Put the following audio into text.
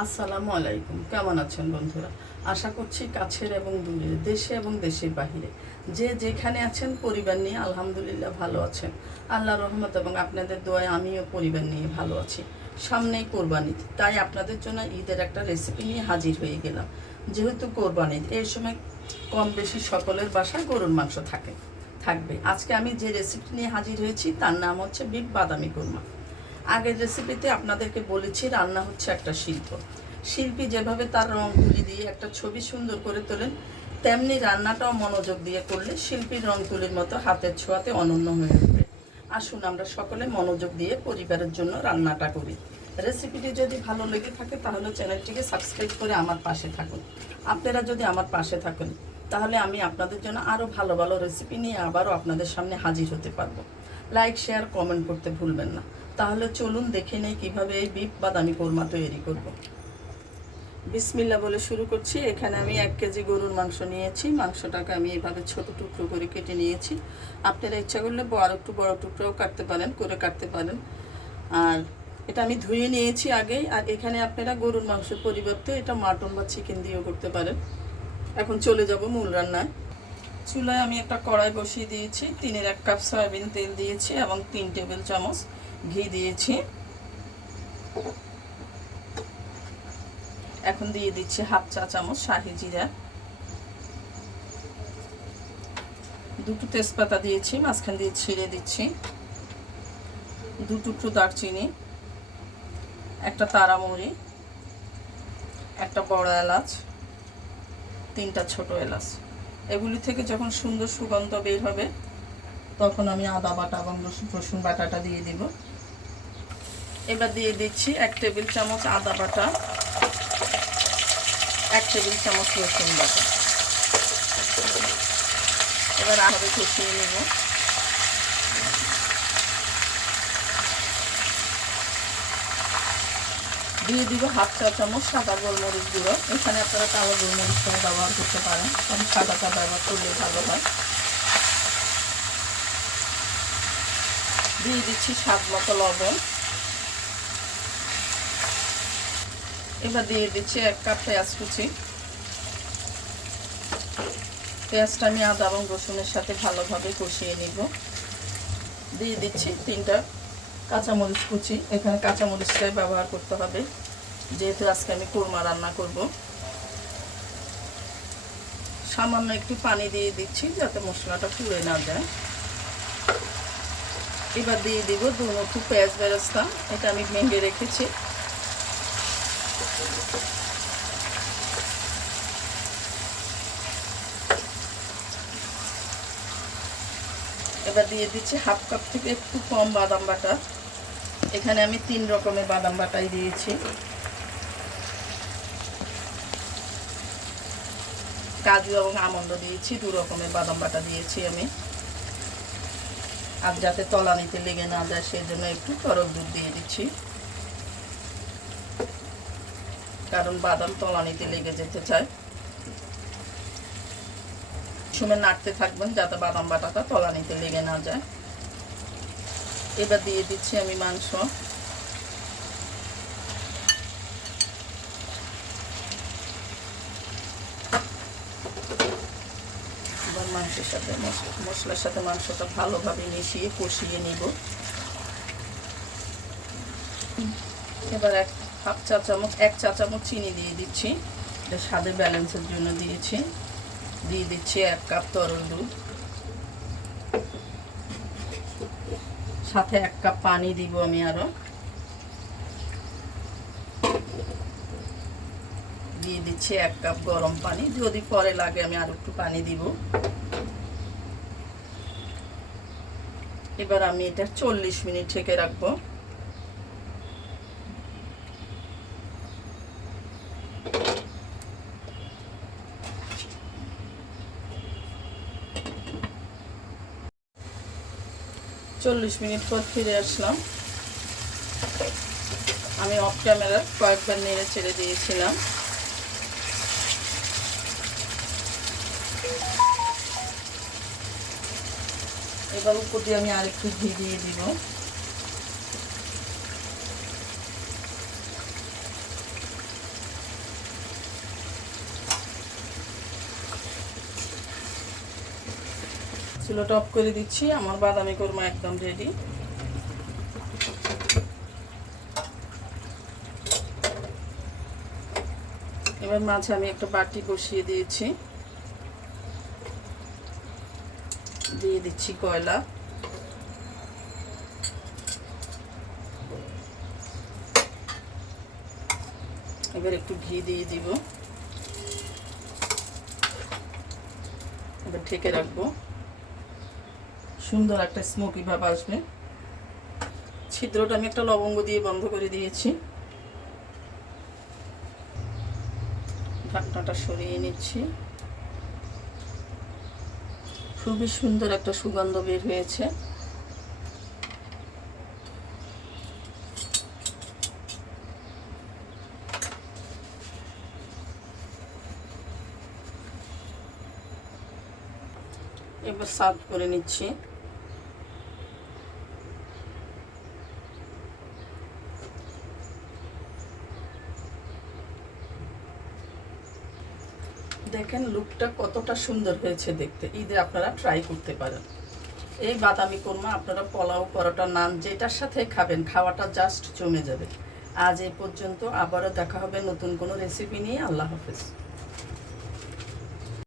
আসসালামু আলাইকুম। কেমন আছেন বন্ধুরা? আশা করছি কাছের এবং দূরের, দেশে এবং দেশের বাহিরে যে যেখানে আছেন পরিবার নিয়ে আলহামদুলিল্লাহ ভালো আছেন। আল্লাহর রহমত এবং আপনাদের দোয়ায় আমিও পরিবার নিয়ে ভালো আছি। সামনেই কোরবানি, তাই আপনাদের জন্য ঈদের একটা রেসিপি নিয়ে হাজির হয়ে গেলাম। যেহেতু কোরবানি এই সময় কম বেশি সকলের বাসায় গরুর মাংস থাকবে। আজকে আমি যে রেসিপি নিয়ে হাজির হয়েছি তার নাম হচ্ছে বিফ বাদামি কোরমা। আগের রেসিপিতে আপনাদেরকে বলেছি রান্না হচ্ছে একটা শিল্প। শিল্পী যেভাবে তার রং তুলি দিয়ে একটা ছবি সুন্দর করে তোলেন, তেমনি রান্নাটাও মনোযোগ দিয়ে করলে শিল্পীর রং তুলির মতো হাতের ছোঁয়াতে অনন্য হয়ে উঠবে। আসুন আমরা সকলে মনোযোগ দিয়ে পরিবারের জন্য রান্নাটা করি। রেসিপিটি যদি ভালো লেগে থাকে তাহলে চ্যানেলটিকে সাবস্ক্রাইব করে আমার পাশে থাকুন। আপনারা যদি আমার পাশে থাকুন তাহলে আমি আপনাদের জন্য আরও ভালো ভালো রেসিপি নিয়ে আবারও আপনাদের সামনে হাজির হতে পারবো। লাইক শেয়ার কমেন্ট করতে ভুলবেন না। তাহলে চলুন দেখে নেই কীভাবে এই বিফ বাদামি কোরমা তৈরি করব। বিসমিল্লাহ বলে শুরু করছি। এখানে আমি 1 কেজি গরুর মাংস নিয়েছি। মাংসটাকে আমি এভাবে ছোট টুকরো করে কেটে নিয়েছি। আপনারা ইচ্ছা করলে একটু বড় টুকরোও কাটতে পারেন। আর এটা আমি ধুয়ে নিয়েছি আগেই। আর এখানে আপনারা গরুর মাংসের পরিবর্তে এটা মাটন বা চিকেন দিয়েও করতে পারেন। এখন চলে যাব মূল রান্নায়। চুলায় আমি একটা কড়াই বসিয়ে দিয়েছি। 3-1 কাপ সয়াবিন তেল দিয়েছি এবং 3 টেবিল চামচ ঘি দিয়েছি। এখন দিয়ে দিচ্ছি হাফ চা চামচ শাহি জিরা, 2 তেজপাতা দিয়েছি, মাঝখান দিয়ে ছিঁড়ে দিচ্ছি, 2 টুকরো দারচিনি, একটা তারামুড়ি, একটা বড় এলাচ, 3টা ছোট এলাচ। এগুলি থেকে যখন সুন্দর সুগন্ধ বের হবে তখন আমি আদা বাটা এবং রসুন বাটাটা দিয়ে দিব। এবার দিয়ে দিচ্ছি 1 টেবিল চামচ আদা বাটা, 1 টেবিল চামচ রসুন বাটা। এবার আগে কষিয়ে নেব। দিয়ে দিব হাফ চা চামচ সাদা গোলমরিচ গুঁড়ো। এখানে আপনারা কালো গোলমরিচটাও ব্যবহার করতে পারেন, কারণ সাদাটা ব্যবহার করলে ভালো হয়। দিয়ে দিচ্ছি স্বাদ মতো লবণ। এবার দিয়ে দিচ্ছি 1 কাপ পেঁয়াজ কুচি। পেঁয়াজটা আমি আদা এবং রসুনের সাথে ভালোভাবে কষিয়ে নিব। দিয়ে দিচ্ছি 3টা কাঁচামরিচ কুচি। এখানে কাঁচামরিচটাই ব্যবহার করতে হবে যেহেতু আজকে আমি কোরমা রান্না করব। সামান্য একটু পানি দিয়ে দিচ্ছি যাতে মশলাটা পুড়ে না যায়। এবার দিয়ে দিব 2 মুঠো পেঁয়াজ বেরেস্তা। এটা আমি ভেঙে রেখেছি। এবার দিয়ে দিচ্ছি হাফ কাপ থেকে একটু কম বাদাম বাটা। এখানে আমি 3 রকমের বাদাম বাটাই দিয়েছি। কাজু এবং আমন্ড দিয়েছি, 2 রকমের বাদাম বাটা দিয়েছি আমি। আর যাতে তলানিতে লেগে না যায় সেই জন্য একটু তরল দুধ দিয়ে দিচ্ছি, কারণ বাদাম তলানিতে লেগে যেতে চায়। সময় নাড়তে থাকবেন যাতে বাদাম বাটাটা তলানিতে লেগে না যায়। এবার দিয়ে দিচ্ছি আমি মাংস। এবার মাংসের সাথে মশলার সাথে মাংসটা ভালোভাবে মিশিয়ে কষিয়ে নিব। এবার 1 চা চামচ চিনি দিয়ে দিচ্ছি, এটা স্বাদের ব্যালেন্সের জন্য দিয়েছি। দিয়ে দিচ্ছি 1 কাপ তরল দুধ, সাথে 1 কাপ পানি দিব আমি আরো। দিয়ে দিচ্ছি 1 কাপ গরম পানি, যদি পরে লাগে আমি আরো একটু পানি দিব। এবার আমি এটা 40 মিনিট ঢেকে রাখবো। চল্লিশ মিনিট পর ফিরে আসলাম। আমি অফ ক্যামেরা কয়েকবার নেড়ে ছেড়ে দিয়েছিলাম। এবার উপর দিয়ে আমি আরেকটু ঘি দিয়ে দিব। চুলাটা অফ করে দিচ্ছি। আমার বাদামি কোরমা একদম রেডি। এবার মাঝে আমি একটা বাটি বসিয়ে দিয়েছি, দিয়ে দিচ্ছি কয়লা। এবার একটু ঘি দিয়ে দিব, এবার ঢেকে রাখবো, সুন্দর একটা স্মোকি ভাব আসবে। ছিদ্রটা আমি একটা লবঙ্গ দিয়ে বন্ধ করে দিয়েছি। ঢাকনাটা সরিয়ে নিচ্ছি। খুবই সুন্দর একটা সুগন্ধ বের হয়েছে। এবার সার্ভ করে নিচ্ছি। দেখেন লুকটা কতটা সুন্দর হয়েছে দেখতে। ঈদে আপনারা ট্রাই করতে পারেন। এই বাদামি কোরমা আপনারা পোলাও, পরোটা, নান যেটার সাথে খাবেন, খাওয়াটা জাস্ট জমে যাবে। আজ এই পর্যন্ত, আবারও দেখা হবে নতুন কোনো রেসিপি নিয়ে। আল্লাহ হাফেজ।